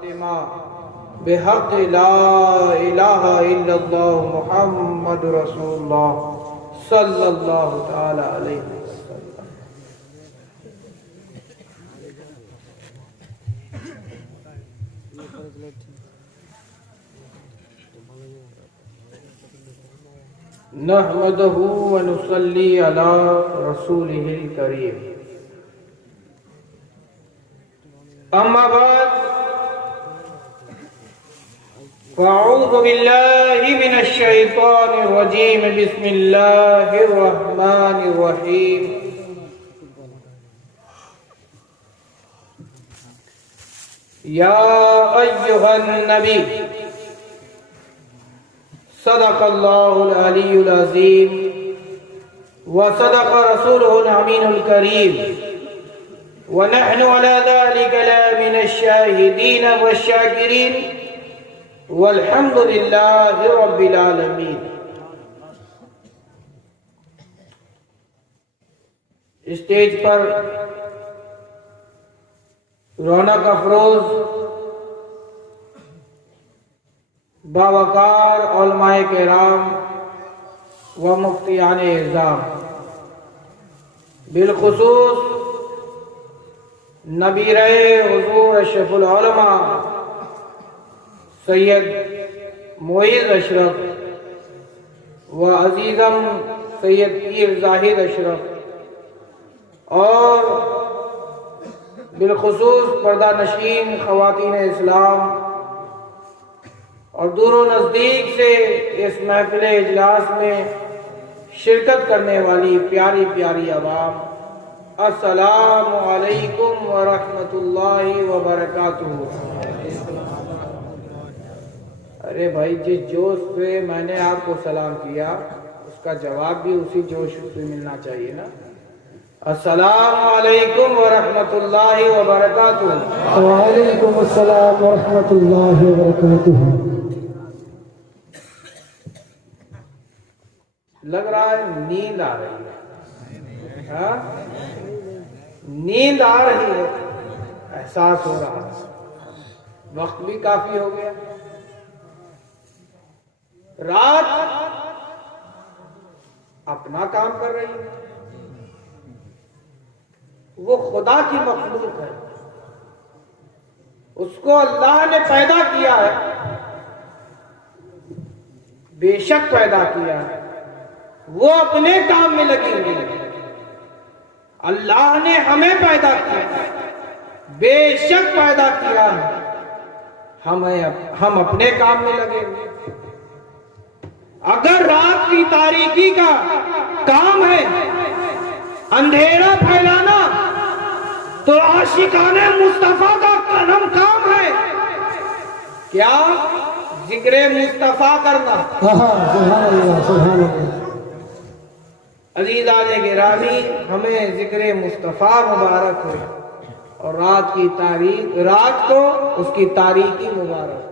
خاتمہ بحق لا الہ الا اللہ محمد رسول اللہ صلی اللہ تعالی علیہ وسلم۔ نحمدہ ونصلی علی رسولہ الکریم، اما بعد فاعوذ باللہ من الشیطان الرجیم، بسم اللہ الرحمن الرحیم۔ یا ایہا النبی صدق اللہ العلی العظیم وصدق رسولہ الامین الکریم، ونحن على ذلك لمن الشاہدین والشاکرین، والحمد للہ رب العالمین۔ اسٹیج پر رونق افروز باوقار علماء کرام و مفتیان اعظام، بالخصوص نبیر حضور اشرف العلماء سید معیز اشرف و عزیزم سید پیر زاہد اشرف، اور بالخصوص پردہ نشین خواتین اسلام اور دور و نزدیک سے اس محفل اجلاس میں شرکت کرنے والی پیاری پیاری عوام، السلام علیکم ورحمۃ اللہ وبرکاتہ۔ ارے بھائی، جس جوش سے میں نے آپ کو سلام کیا اس کا جواب بھی اسی جوش سے ملنا چاہیے نا۔ السلام علیکم ورحمۃ اللہ وبرکاتہ۔ وعلیکم السلام ورحمۃ اللہ وبرکاتہ۔ لگ رہا ہے نیند آ رہی ہے، ہاں نیند آ رہی ہے، احساس ہو رہا ہے، وقت بھی کافی ہو گیا، رات اپنا کام کر رہی ہے، وہ خدا کی مخلوق ہے، اس کو اللہ نے پیدا کیا ہے، بے شک پیدا کیا ہے، وہ اپنے کام میں لگی ہوئی ہے۔ اللہ نے ہمیں پیدا کیا، بے شک پیدا کیا ہے، ہم اپنے کام میں لگے ہوئے۔ اگر رات کی تاریکی کا کام ہے اندھیرا پھیلانا، تو عاشقان مصطفیٰ کا کام ہے کیا؟ ذکر مصطفیٰ کرنا۔ سبحان اللہ، سبحان اللہ۔ عزیزان گرامی، ہمیں ذکر مصطفیٰ مبارک ہو، اور رات کو اس کی تاریکی مبارک۔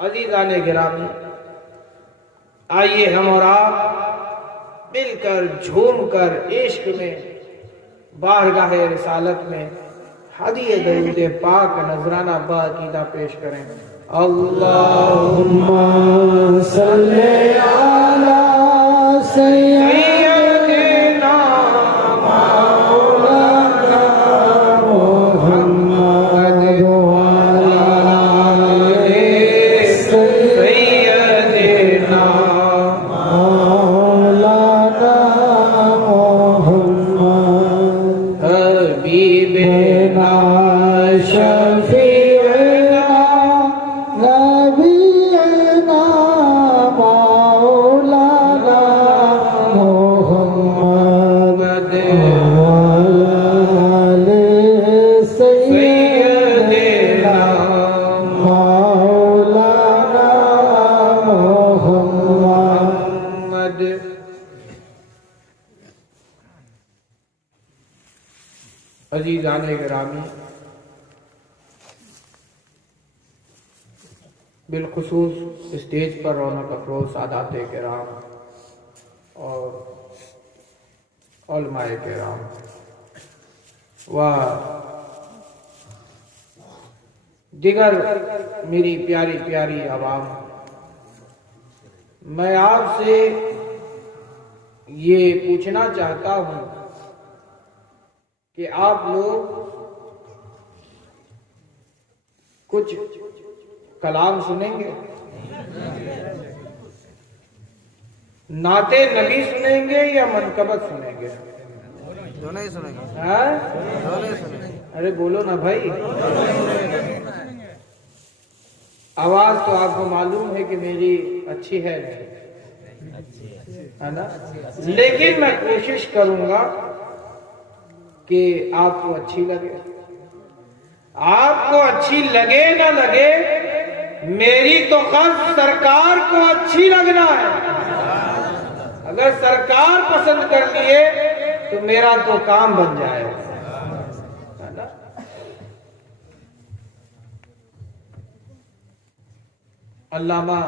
عزیزان گرامی، آئیے ہم اور آپ مل کر جھوم کر عشق میں بارگاہ رسالت میں ہدیہ درود پاک نذرانہ باقیدہ پیش کریں۔ اللہم صلی علی سیدنا مولانا محمد وعلی آلِ سیدنا مولانا محمد حبیبنا شفیعنا نبینا مولانا محمد وعلی آلِ سیدنا مولانا محمد۔ عزیزان گرامی، بالخصوص اسٹیج پر رونق افروز سادات کرام اور علماء کرام و دیگر میری پیاری پیاری عوام، میں آپ سے یہ پوچھنا چاہتا ہوں کہ آپ لوگ کچھ کلام سنیں گے؟ نعت نبی سنیں گے یا منقبت سنیں گے؟ دونوں ہی سنیں گے، ہاں؟ دونوں ہی سنیں گے۔ ارے بولو نا بھائی، آواز تو آپ کو معلوم ہے کہ میری اچھی ہے نہیں، ہے نا؟ لیکن میں کوشش کروں گا کہ آپ کو اچھی لگے۔ آپ کو اچھی لگے نہ لگے، میری تو غرض سرکار کو اچھی لگنا ہے۔ اگر سرکار پسند کر لیے تو میرا تو کام بن جائے گا، ہے نا؟ علامہ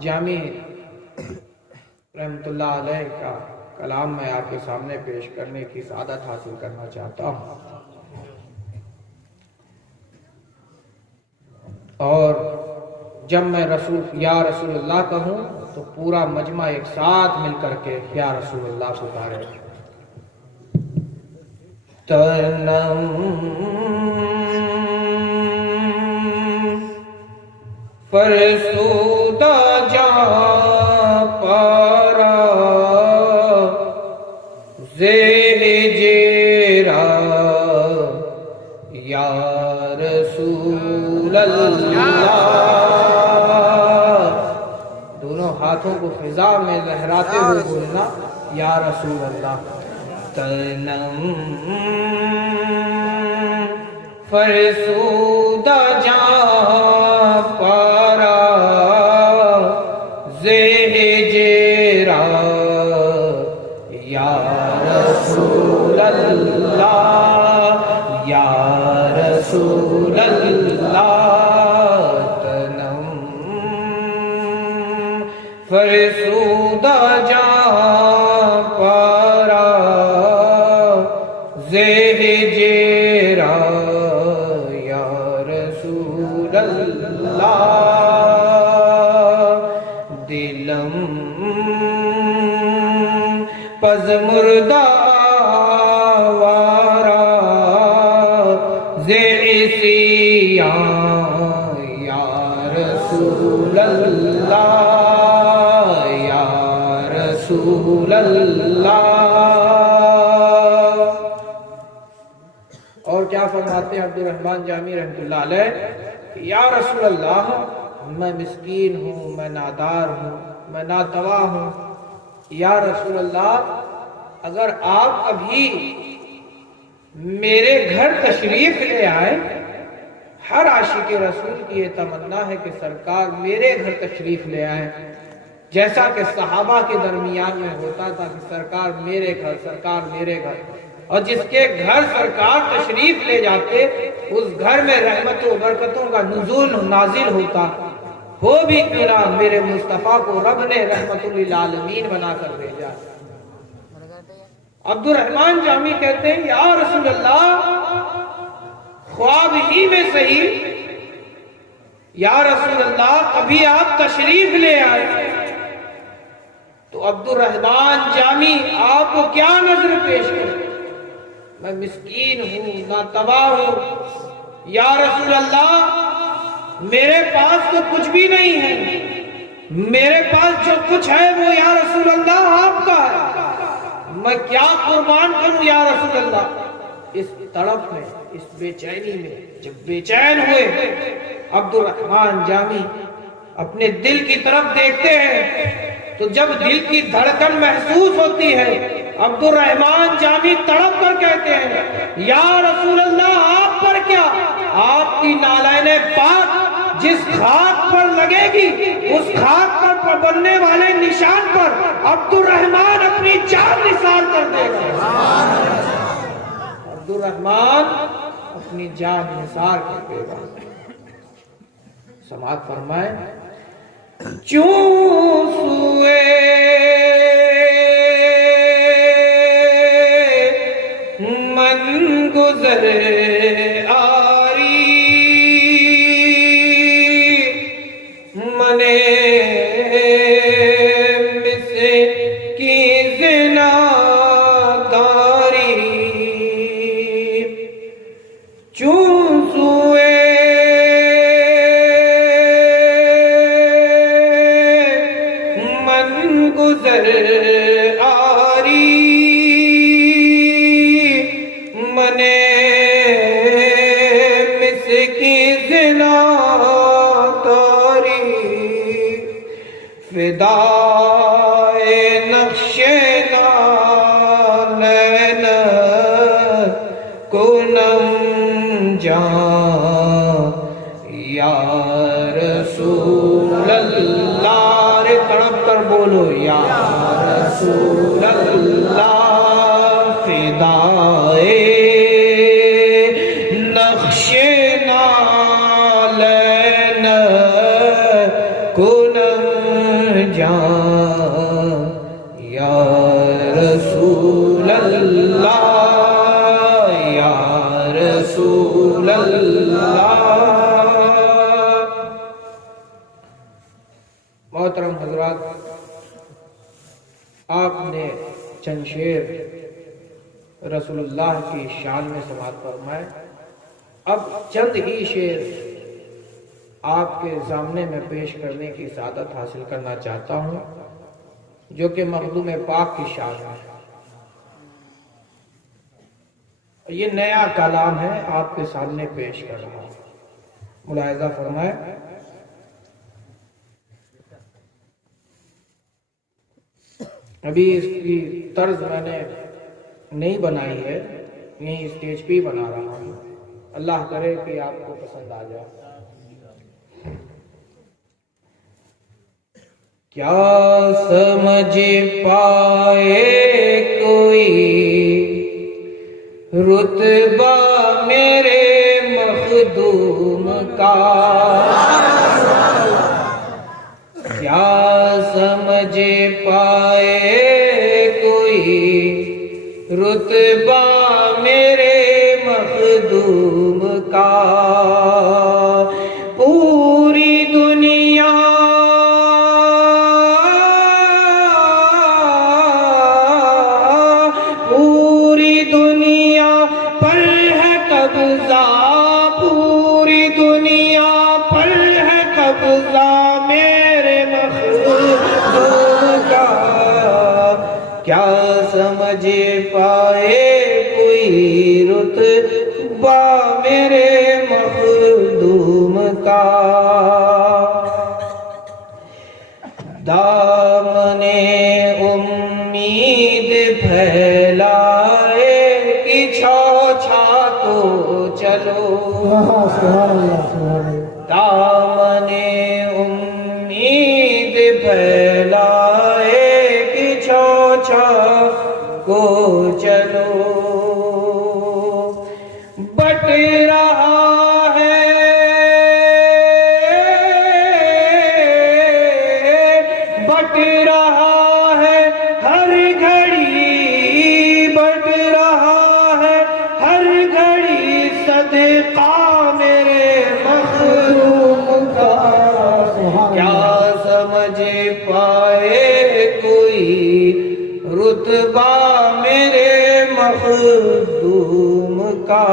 جامی رحمت اللہ علیہ کا کلام میں آپ کے سامنے پیش کرنے کی سعادت حاصل کرنا چاہتا ہوں، اور جب میں یا رسول اللہ کہوں تو پورا مجمع ایک ساتھ مل کر کے یا رسول اللہ پکارے۔ تنم فرسودہ جہاں پارا زیجرا یا رسول اللہ، دونوں ہاتھوں کو فضا میں لہراتے ہوئے بولنا یا رسول اللہ۔ تنم فرسودہ جہاں پارا زیجرا یا رسول اللہ، یا رسول اللہ۔ تنم فرسودہ جہاں پارا زیجرا یا رسول اللہ۔ دلم پز مردہ وارا زیسیاں یا رسول اللہ، یا رسول اللہ۔ اور کیا فرماتے ہیں عبد الرحمن جامی رحمۃ اللہ علیہ کہ یا رسول اللہ، میں مسکین ہوں، میں نادار ہوں، میں ناتوا ہوں، یا رسول اللہ اگر آپ ابھی میرے گھر تشریف لے آئے۔ ہر عاشق رسول کی یہ تمنا ہے کہ سرکار میرے گھر تشریف لے آئے، جیسا کہ صحابہ کے درمیان میں ہوتا تھا کہ سرکار میرے گھر، سرکار میرے گھر، اور جس کے گھر سرکار تشریف لے جاتے اس گھر میں رحمت و برکتوں کا نزول نازل ہوتا۔ ہو بھی کیوں نہ میرے مصطفیٰ کو رب نے رحمت للعالمین بنا کر بھیجا۔ عبد الرحمن جامی کہتے ہیں یا رسول اللہ، خواب ہی میں صحیح، یا رسول اللہ ابھی آپ تشریف لے آئے تو عبد الرحمن جامی آپ کو کیا نظر پیش کرے؟ میں مسکین ہوں، ناتوا ہوں، یا رسول اللہ میرے پاس تو کچھ بھی نہیں ہے، میرے پاس جو کچھ ہے وہ یا رسول اللہ آپ کا ہے، میں کیا قربان کروں یا رسول اللہ؟ اس تڑپ میں، اس بے چینی میں جب بے چین ہوئے عبد الرحمن جامی اپنے دل کی طرف دیکھتے ہیں تو جب دل کی دھڑکن محسوس ہوتی ہے عبد الرحمن جامی تڑپ کر کہتے ہیں یا رسول اللہ آپ پر کیا، آپ کی نالین پاک جس خاک پر لگے گی اس خاک پر بننے والے نشان پر عبد الرحمن اپنی جان نثار کر دے گا۔ عبد الرحمن اپنی جان نثار کر دے گا۔ سماعت فرمائیں۔ چون سوئے من گزر آری لنكونن جان یا رسول اللہ، رے تڑپ کر بولو یا رسول اللہ، فدائے نقش نالین کنن جان یا رسول اللہ، یا رسول اللہ۔ محترم حضرات، آپ نے چند شعر رسول اللہ کی شان میں سماعت فرمائے۔ اب چند ہی شعر آپ کے سامنے میں پیش کرنے کی سعادت حاصل کرنا چاہتا ہوں، جو کہ مخدوم پاک کی شان ہے۔ یہ نیا کلام ہے، آپ کے سامنے پیش کر رہا ہوں، ملاحظہ فرمائے۔ ابھی اس کی طرز میں نے نہیں بنائی ہے، یہیں اسٹیج پہ ہی بنا رہا ہوں، اللہ کرے کہ آپ کو پسند آ جائے۔ کیا سمجھ پائے کوئی رتبہ میرے مخدوم کا، کیا سمجھ پائے کوئی رتبہ میرے مخدوم کا، پوری دنیا پر ہے قبضہ، پوری دنیا پر ہے قبضہ میرے مخدوم کا، کیا سمجھ پائے کوئی رتبہ میرے مخدوم کا، دامن امید پھیلائے کہ چھا تو چلو، دامن امید پھیلائے کہ چھا کو چلو، بٹ رہا ہے بٹ رہا ہے ہر گھڑی، بٹ رہا ہے ہر گھڑی صدقہ میرے مخدوم کا، کیا سمجھ پائے کوئی رتبہ میرے مخدوم کا۔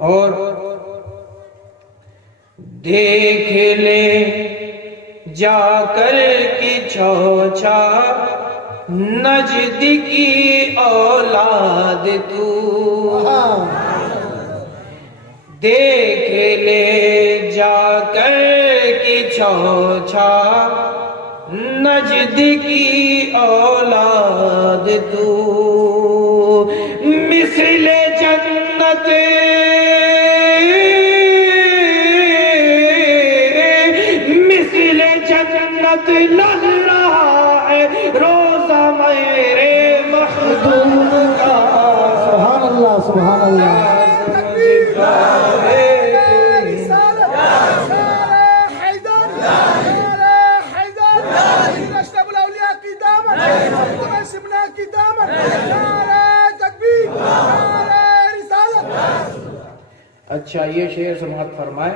اور دیکھ لے جا کر کی چھوچا نجد کی اولاد تو، دیکھ لے جا کر کی چھوچا نجد کی اولاد تو، مثل جنت مثل جنت لگ رہا ہے روزہ میرے مخدوم کا، سبحان اللہ سبحان اللہ۔ اچھا، یہ شعر سماعت فرمائے۔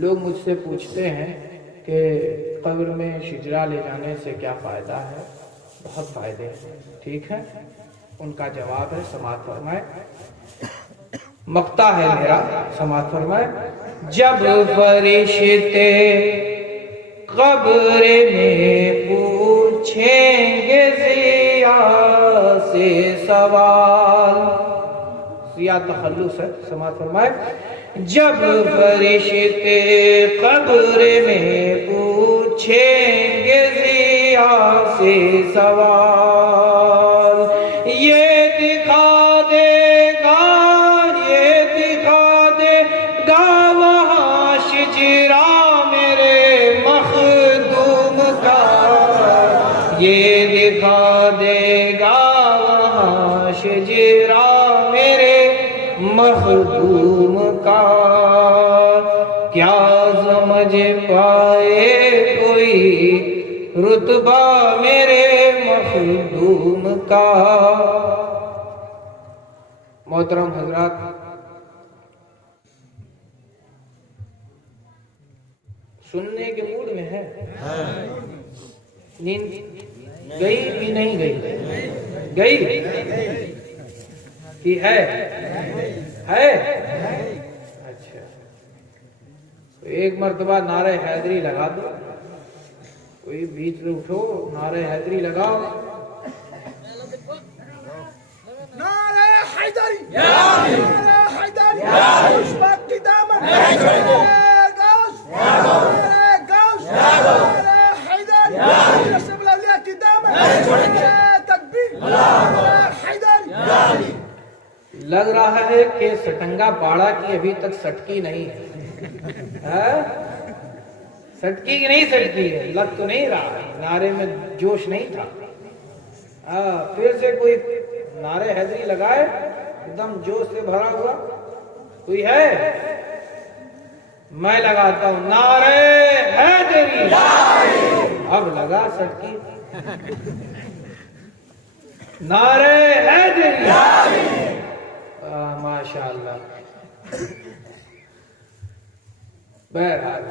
لوگ مجھ سے پوچھتے ہیں کہ قبر میں شجرہ لے جانے سے کیا فائدہ ہے؟ بہت فائدے ہیں، ٹھیک ہے، ان کا جواب ہے، سماعت فرمائے۔ مقطع ہے میرا، سماعت فرمائے۔ جب فرشتے قبر میں پوچھیں گے ضیاء سے سوال، ضیاء تخلص ہے، سماعت فرمائے۔ جب فرشتے قبر میں پوچھیں گے ضیاء کیا سے سوال، یہ دکھا دے گا وہاں شجرا میرے مخدوم کا، یہ دکھا دے گا وہاں شجرا میرے مخدوم کا، کیا سمجھ پائے کوئی رتبہ میرے مخدوم کا۔ محترم حضرات، سننے کے موڈ میں ہے؟ نیند گئی کہ نہیں گئی؟ گئی کہ ہے؟ اچھا، تو ایک مرتبہ نعرہ حیدری لگا دو، کوئی بیچ میں اٹھو، نعرہ حیدری لگاؤ۔ نعرہ حیدری، نعرہ حیدری، اشفاق کی دامن، نعرہ غوث، نعرہ حیدری، رسول اللہ کی دامن، نعرہ تکبیر، نعرہ حیدری۔ لگ رہا ہے کہ سٹنگا پاڑا کی ابھی تک سٹکی نہیں ہے، سٹکی کی نہیں سٹکی ہے، لگ تو نہیں رہا، نعرے میں جوش نہیں تھا۔ پھر سے کوئی نعرہ حیدری لگائے ایک دم جوش سے بھرا ہوا، کوئی ہے؟ میں لگاتا ہوں نعرہ حیدری، اب لگا سٹکی، نعرہ حیدری، ماشاءاللہ۔ بہرحال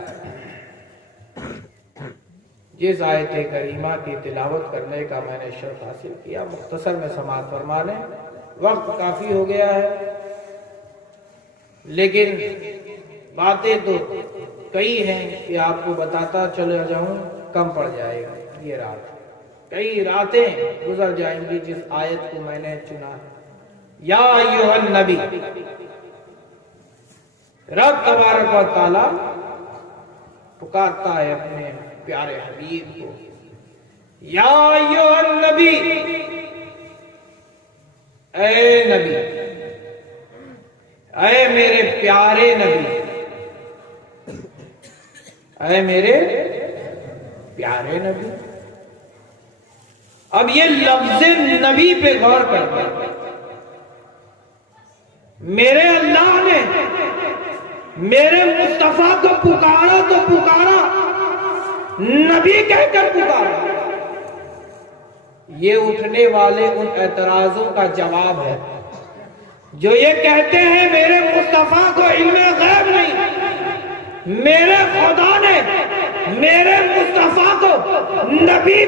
جس آیت کریمہ کی تلاوت کرنے کا میں نے شرف حاصل کیا، مختصر میں سماعت فرما لیں، وقت کافی ہو گیا ہے، لیکن باتیں تو کئی ہیں کہ آپ کو بتاتا چلا جاؤں کم پڑ جائے گا۔ یہ رات کئی راتیں گزر جائیں گی جس آیت کو میں نے چنا ہے۔ یا ایھا النبی، رب تبارک و تعالی پکارتا ہے اپنے پیارے حبیب کو، یا ایھا النبی، اے نبی، اے میرے پیارے نبی، اے میرے پیارے نبی۔ اب یہ لفظ نبی پہ غور کرتا ہے، میرے اللہ نے میرے مصطفیٰ کو پکارا تو پکارا، نبی کہہ کر پکارا۔ یہ اٹھنے والے ان اعتراضوں کا جواب ہے جو یہ کہتے ہیں میرے مصطفیٰ کو علم غیب نہیں، میرے خدا نے میرے مصطفیٰ کو نبی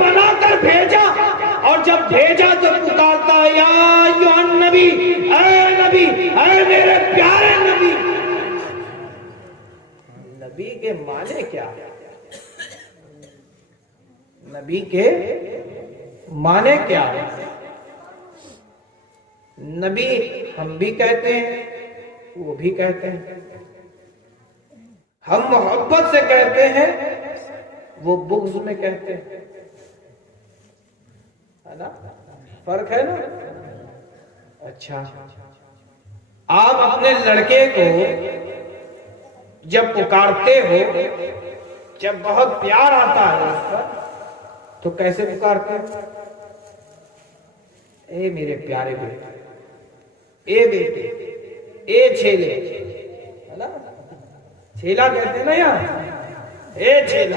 بنا کر بھیجا، اور جب بھیجا تو پکارتا یا ایھا النبی، اے نبی، اے میرے پیارے نبی۔ نبی کے معنی کیا ہے؟ نبی کے معنی کیا ہے؟ نبی ہم بھی کہتے ہیں، وہ بھی کہتے ہیں، ہم محبت سے کہتے ہیں، وہ بغض میں کہتے ہیں، ہے نا؟ فرق ہے نا؟ اچھا، آپ اپنے لڑکے کو جب پکارتے ہو، جب بہت پیار آتا ہے اس کا، تو کیسے پکارتے ہیں؟ اے میرے پیارے بیٹے، اے بیٹے، اے چھیلے، ہے نا؟ چھیلا کہتے ہیں نا یہاں، اے چھیلا،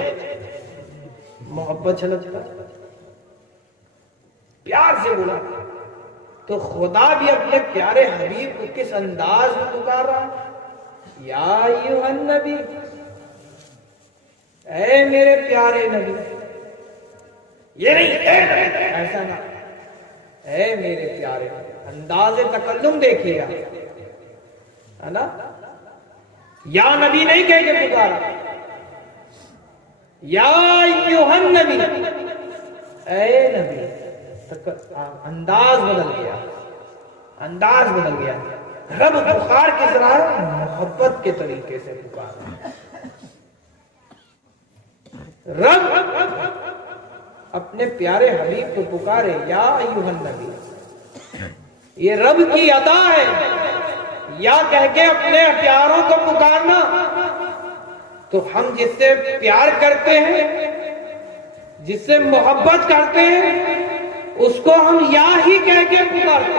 محبت چھلکتا، پیار سے بولا۔ تو خدا بھی اپنے پیارے حبیب کو کس انداز میں پکار رہا ہے؟ یا ایھا النبی، اے میرے پیارے نبی، یہ نہیں اے نبی، ایسا نہ، اے میرے پیارے، انداز تکلم دیکھیے گا، ہے نا؟ یا نبی نہیں کہہ کے پکارا، یا ایھا النبی، اے نبی، انداز بدل گیا، انداز بدل گیا۔ رب بخار کس طرح؟ محبت کے طریقے سے پکارا۔ رب اپنے پیارے حبیب کو پکارے یا ایھا النبی، یہ رب کی ادا ہے، یا کہہ کے اپنے پیاروں کو پکارنا۔ تو ہم جس سے پیار کرتے ہیں، جس سے محبت کرتے ہیں، اس کو ہم یا ہی کہہ کے پکارتے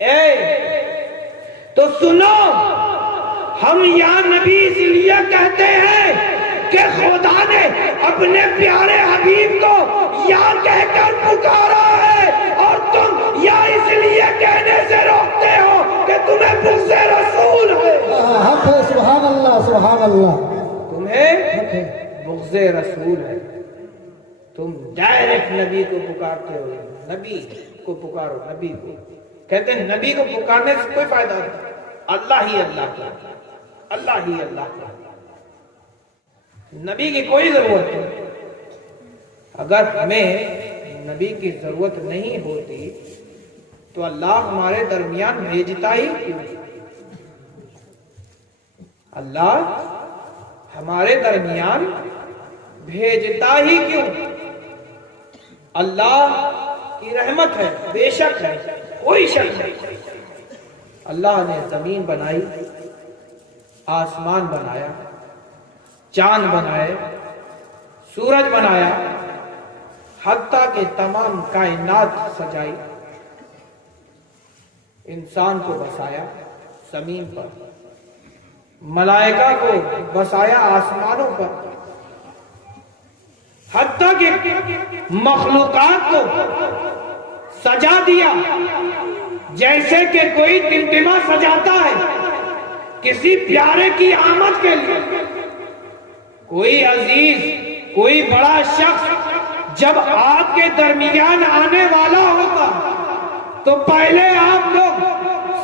ہیں۔ تو سنو، ہم یا نبی اس لیے کہتے ہیں کہ خدا نے اپنے پیارے حبیب کو یا کہہ کر پکارا ہے، اور تم یا اس لیے کہنے سے روکتے ہو کہ تمہیں بغض رسول ہے۔ حق ہے، سبحان اللہ سبحان اللہ۔ تمہیں بغض رسول ہے، تم ڈائریکٹ نبی کو پکارتے ہو، نبی کو پکارو، نبی کو۔ کہتے ہیں نبی کو پکارنے سے کوئی فائدہ نہیں، اللہ ہی اللہ کا، اللہ ہی اللہ کا، نبی کی کوئی ضرورت نہیں۔ اگر ہمیں نبی کی ضرورت نہیں ہوتی تو اللہ ہمارے درمیان بھیجتا ہی کیوں؟ اللہ ہمارے درمیان بھیجتا ہی کیوں؟ اللہ کی رحمت ہے، بے شک ہے، کوئی شک نہیں۔ اللہ نے زمین بنائی، آسمان بنایا، چاند بنائے، سورج بنایا، حتیٰ کہ تمام کائنات سجائی، انسان کو بسایا زمین پر، ملائکہ کو بسایا آسمانوں پر، حتیٰ کہ مخلوقات کو سجا دیا جیسے کہ کوئی ٹمٹما سجاتا ہے کسی پیارے کی آمد کے لیے۔ کوئی عزیز، کوئی بڑا شخص جب آپ کے درمیان آنے والا ہوتا تو پہلے آپ لوگ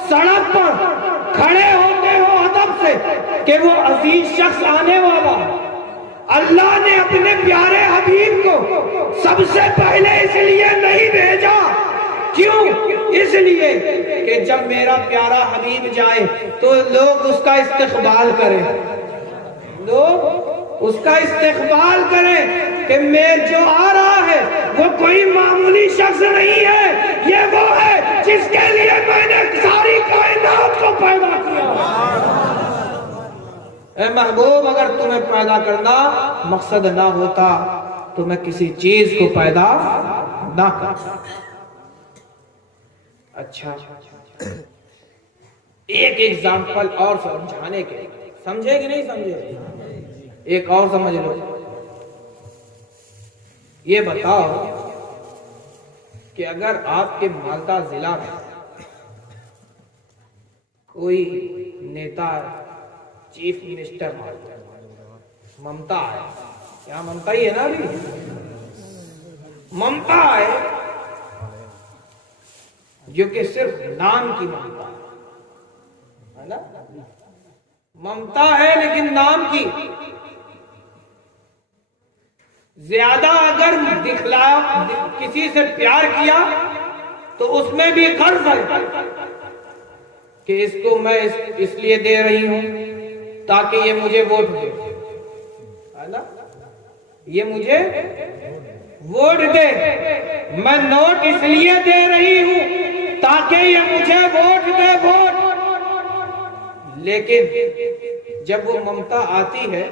سڑک پر کھڑے ہوتے ہو ادب سے کہ وہ عزیز شخص آنے والا۔ اللہ نے اپنے پیارے حبیب کو سب سے پہلے اس لیے نہیں بھیجا، کیوں؟ اس لیے کہ جب میرا پیارا حبیب جائے تو لوگ اس کا استقبال کریں، لوگ اس کا استقبال کریں کہ میں جو آ رہا ہے وہ کوئی معمولی شخص نہیں ہے، یہ وہ ہے جس کے لیے میں نے ساری کائنات کو پیدا کیا۔ اے محبوب، اگر تمہیں پیدا کرنا مقصد نہ ہوتا تو میں کسی چیز کو پیدا نہ کرتا۔ اچھا، ایک ایگزامپل اور سمجھانے کے، سمجھے کہ نہیں سمجھے؟ ایک اور سمجھ لو۔ یہ بتاؤ کہ اگر آپ کے مالدہ ضلع میں کوئی نیتا، چیف منسٹر ممتا ہے، کیا ممتا ہی ہے نا ابھی، ممتا ہے جو کہ صرف نام کی ممتا ہے نا، ممتا ہے لیکن نام کی، زیادہ اگر دکھلایا، کسی سے پیار کیا تو اس میں بھی غرض ہے کہ اس کو میں اس لیے دے رہی ہوں تاکہ یہ مجھے ووٹ دے، ہے نا، یہ مجھے ووٹ دے، میں نوٹ اس لیے دے رہی ہوں تاکہ یہ مجھے ووٹ دے، ووٹ۔ لیکن جب وہ ممتا آتی ہے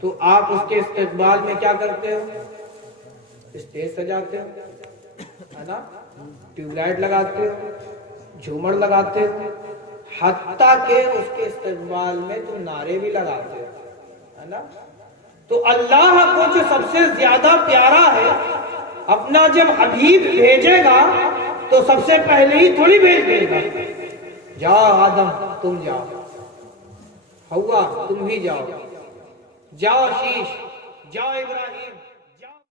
تو آپ اس کے استقبال میں کیا کرتے ہو؟ اسٹیج سجاتے ہو، ہے نا، ٹیوب لائٹ لگاتے ہو، جھومر لگاتے ہو، حتیٰ کہ اس کے استقبال میں تو نعرے بھی لگاتے ہو، ہے نا۔ تو اللہ کو جو سب سے زیادہ پیارا ہے، اپنا جب حبیب بھیجے گا تو سب سے پہلے ہی تھوڑی بھیج دے گا، جاؤ آدم تم جاؤ، ہوا تم بھی جاؤ، جاؤ شیش، جاؤ ابراہیم۔